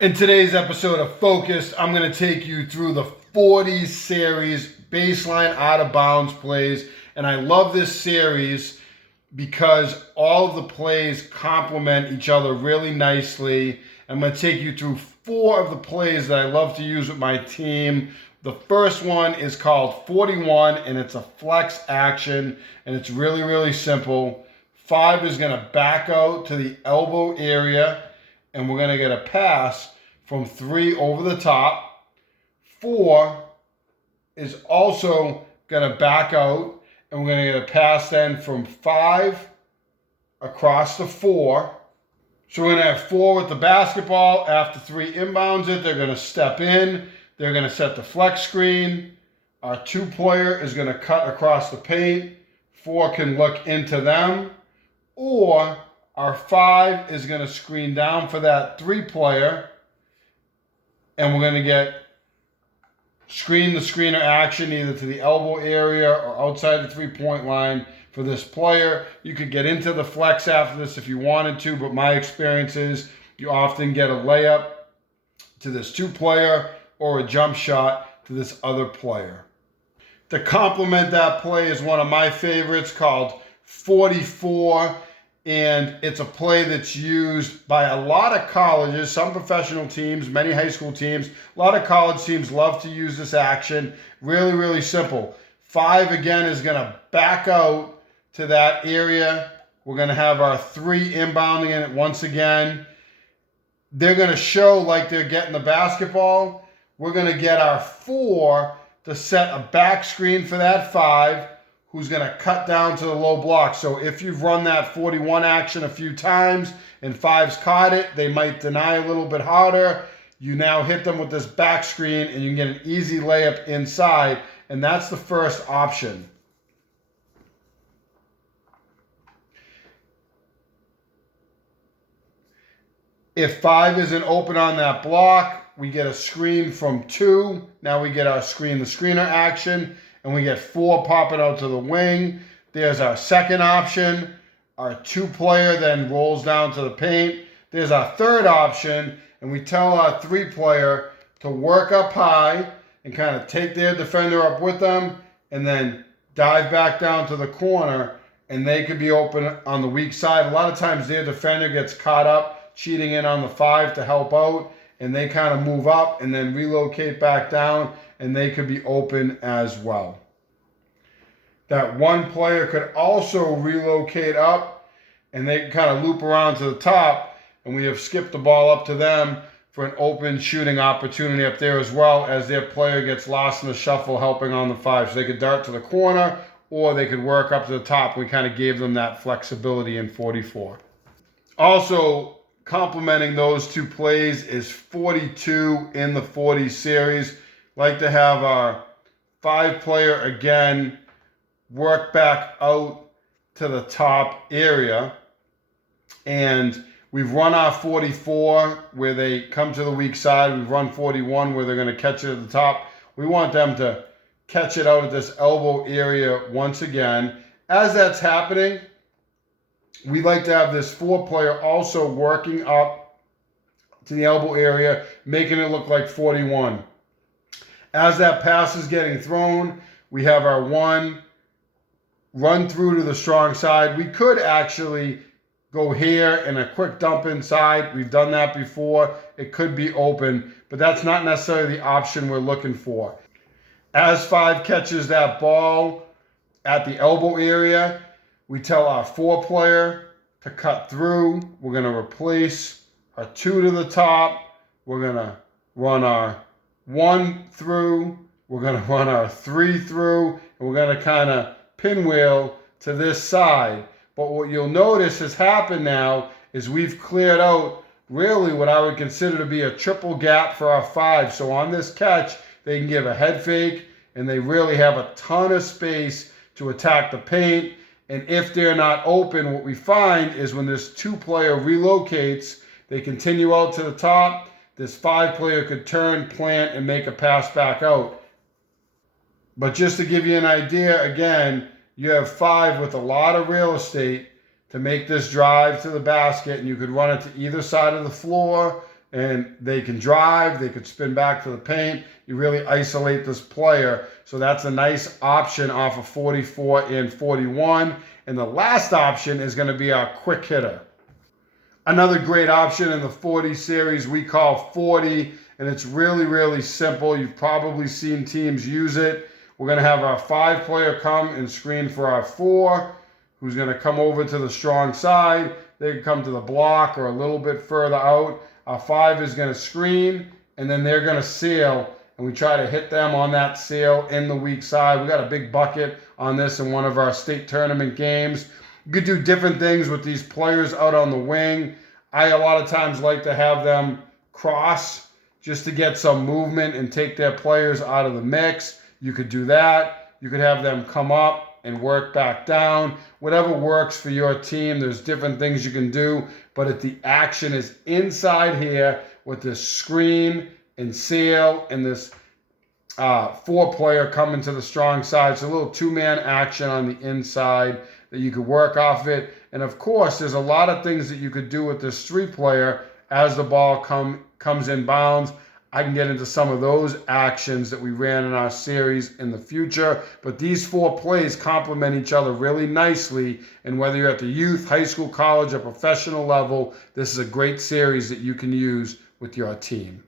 In today's episode of Focus, I'm going to take you through the 40 series baseline out of bounds plays. And I love this series because all of the plays complement each other really nicely. I'm going to take you through 4 of the plays that I love to use with my team. The first one is called 41, and it's a flex action, and it's really simple. 5 is going to back out to the elbow area, and we're going to get a pass from 3 over the top. 4 is also going to back out, and we're going to get a pass then from 5 across the 4. So we're going to have 4 with the basketball. After 3 inbounds it, they're going to step in. They're going to set the flex screen. Our 2 player is going to cut across the paint. 4 can look into them. Or our 5 is going to screen down for that 3 player. And we're going to get screen the screener action either to the elbow area or outside the 3-point line for this player. You could get into the flex after this if you wanted to, but my experience is you often get a layup to this 2 player or a jump shot to this other player. To complement that play is one of my favorites called 44. And it's a play that's used by a lot of colleges, some professional teams, many high school teams. A lot of college teams love to use this action. Really simple. 5 again is going to back out to that area. We're going to have our 3 inbounding in it once again. They're going to show like they're getting the basketball. We're going to get our 4 to set a back screen for that 5. Who's going to cut down to the low block. So if you've run that 41 action a few times and 5's caught it, they might deny a little bit harder. You now hit them with this back screen and you can get an easy layup inside. And that's the first option. If 5 isn't open on that block, we get a screen from 2. Now we get our screen the screener action. And we get 4 popping out to the wing. There's our second option. Our 2 player then rolls down to the paint. There's our third option, and we tell our 3 player to work up high and kind of take their defender up with them and then dive back down to the corner, and they could be open on the weak side. A lot of times their defender gets caught up cheating in on the 5 to help out, and they kind of move up and then relocate back down, and they could be open as well. That 1 player could also relocate up, and they can kind of loop around to the top, and we have skipped the ball up to them for an open shooting opportunity up there as well as their player gets lost in the shuffle helping on the 5. So they could dart to the corner, or they could work up to the top. We kind of gave them that flexibility in 44. Also, complementing those 2 plays is 42 in the 40 series. Like to have our 5 player again work back out to the top area, and we've run our 44 where they come to the weak side. We've run 41 where they're going to catch it at the top. We want them to catch it out at this elbow area once again. As that's happening, we like to have this 4 player also working up to the elbow area, making it look like 41. As that pass is getting thrown, we have our 1 run through to the strong side. We could actually go here and a quick dump inside. We've done that before. It could be open, but that's not necessarily the option we're looking for. As 5 catches that ball at the elbow area, we tell our 4 player to cut through. We're going to replace our 2 to the top. We're going to run our 1 through. We're going to run our 3 through. And we're going to kind of pinwheel to this side. But what you'll notice has happened now is we've cleared out really what I would consider to be a triple gap for our 5. So on this catch, they can give a head fake, and they really have a ton of space to attack the paint. And if they're not open, what we find is when this 2 player relocates, they continue out to the top. This 5 player could turn, plant, and make a pass back out. But just to give you an idea, again, you have 5 with a lot of real estate to make this drive to the basket, and you could run it to either side of the floor, and they can drive, they could spin back to the paint. You really isolate this player. So that's a nice option off of 44 and 41. And the last option is going to be our quick hitter. Another great option in the 40 series we call 40, and it's really, really simple. You've probably seen teams use it. We're going to have our 5-player come and screen for our 4, who's going to come over to the strong side. They can come to the block or a little bit further out. Our 5 is going to screen, and then they're going to seal, and we try to hit them on that seal in the weak side. We got a big bucket on this in one of our state tournament games. You could do different things with these players out on the wing. I a lot of times like to have them cross just to get some movement and take their players out of the mix. You could do that. You could have them come up and work back down. Whatever works for your team. There's different things you can do, but the action is inside here with this screen and seal and this 4-player coming to the strong side. It's a little 2-man action on the inside that you could work off it. And of course, there's a lot of things that you could do with this 3-player as the ball comes in bounds. I can get into some of those actions that we ran in our series in the future, but these 4 plays complement each other really nicely. And whether you're at the youth, high school, college, or professional level, this is a great series that you can use with your team.